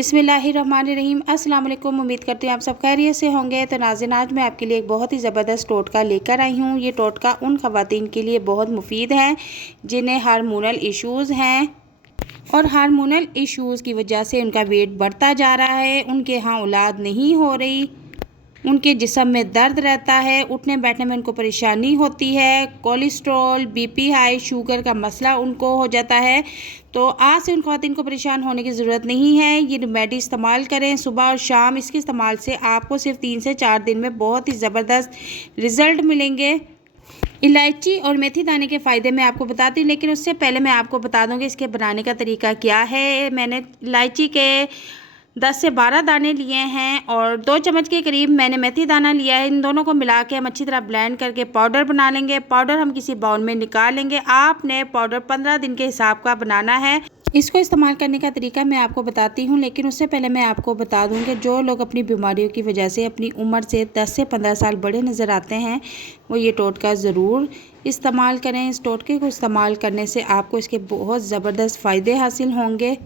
बिस्मिल्लाहिर्रहमानिर्रहीम। अस्सलाम वालेकुम। उम्मीद करती हूँ आप सब खैरियत से होंगे। तो नाज़रीन, आज मैं आपके लिए एक बहुत ही ज़बरदस्त टोटका लेकर आई हूँ। ये टोटका उन ख़वातीन के लिए बहुत मुफीद है जिन्हें हार्मोनल इश्यूज़ हैं और हार्मोनल इश्यूज़ की वजह से उनका वेट बढ़ता जा रहा है, उनके यहाँ औलाद नहीं हो रही, उनके जिस्म में दर्द रहता है, उठने बैठने में उनको परेशानी होती है, कोलेस्ट्रॉल, बीपी हाई, शुगर का मसला उनको हो जाता है। तो आज से उन ख़वातीन को परेशान होने की ज़रूरत नहीं है। ये रेमेडी इस्तेमाल करें सुबह और शाम। इसके इस्तेमाल से आपको सिर्फ 3 से 4 दिन में बहुत ही ज़बरदस्त रिज़ल्ट मिलेंगे। इलायची और मेथी दाने के फ़ायदे मैं आपको बताती हूँ, लेकिन उससे पहले मैं आपको बता दूँगी इसके बनाने का तरीका क्या है। मैंने इलायची के 10 से 12 दाने लिए हैं और 2 चम्मच के करीब मैंने मेथी दाना लिया है। इन दोनों को मिला के हम अच्छी तरह ब्लेंड करके पाउडर बना लेंगे। पाउडर हम किसी बाउल में निकाल लेंगे। आपने पाउडर 15 दिन के हिसाब का बनाना है। इसको इस्तेमाल करने का तरीका मैं आपको बताती हूँ, लेकिन उससे पहले मैं आपको बता दूँ कि जो लोग अपनी बीमारियों की वजह से अपनी उम्र से 10 से 15 साल बड़े नज़र आते हैं, वो ये टोटका ज़रूर इस्तेमाल करें। इस टोटके को इस्तेमाल करने से आपको इसके बहुत ज़बरदस्त फ़ायदे हासिल होंगे।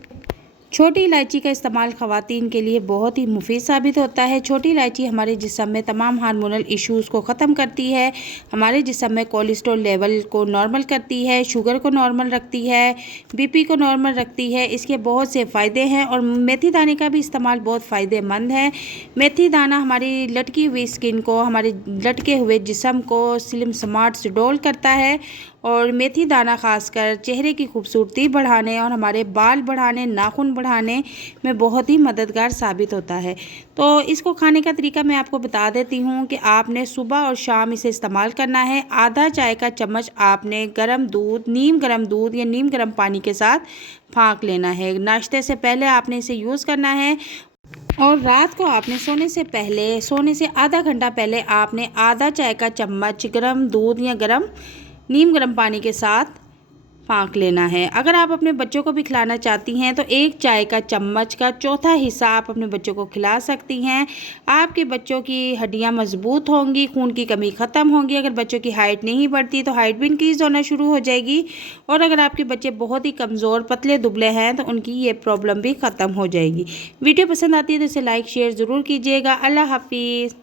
छोटी इलायची का इस्तेमाल ख़वातीन के लिए बहुत ही मुफीद साबित होता है। छोटी इलायची हमारे जिस्म में तमाम हार्मोनल इश्यूज़ को ख़त्म करती है, हमारे जिस्म में कोलेस्ट्रॉल लेवल को नॉर्मल करती है, शुगर को नॉर्मल रखती है, बीपी को नॉर्मल रखती है। इसके बहुत से फ़ायदे हैं और मेथी दाने का भी इस्तेमाल बहुत फ़ायदेमंद है। मेथी दाना हमारी लटकी हुई स्किन को, हमारे लटके हुए जिस्म को स्लिम स्मार्ट सुडौल करता है और मेथी दाना ख़ासकर चेहरे की खूबसूरती बढ़ाने और हमारे बाल बढ़ाने, नाखून बढ़ाने में बहुत ही मददगार साबित होता है। तो इसको खाने का तरीका मैं आपको बता देती हूँ कि आपने सुबह और शाम इसे इस्तेमाल करना है। आधा चाय का चम्मच आपने गर्म दूध, नीम गर्म दूध या नीम गर्म पानी के साथ फाँक लेना है। नाश्ते से पहले आपने इसे यूज़ करना है और रात को आपने सोने से आधा घंटा पहले आपने आधा चाय का चम्मच गर्म दूध या नीम गर्म पानी के साथ फाँक लेना है। अगर आप अपने बच्चों को भी खिलाना चाहती हैं तो 1 चाय का चम्मच का चौथा हिस्सा आप अपने बच्चों को खिला सकती हैं। आपके बच्चों की हड्डियां मजबूत होंगी, खून की कमी ख़त्म होगी। अगर बच्चों की हाइट नहीं बढ़ती तो हाइट भी इंक्रीज़ होना शुरू हो जाएगी और अगर आपके बच्चे बहुत ही कमज़ोर, पतले दुबले हैं तो उनकी ये प्रॉब्लम भी ख़त्म हो जाएगी। वीडियो पसंद आती है तो इसे लाइक शेयर ज़रूर कीजिएगा। अल्लाह हाफिज़।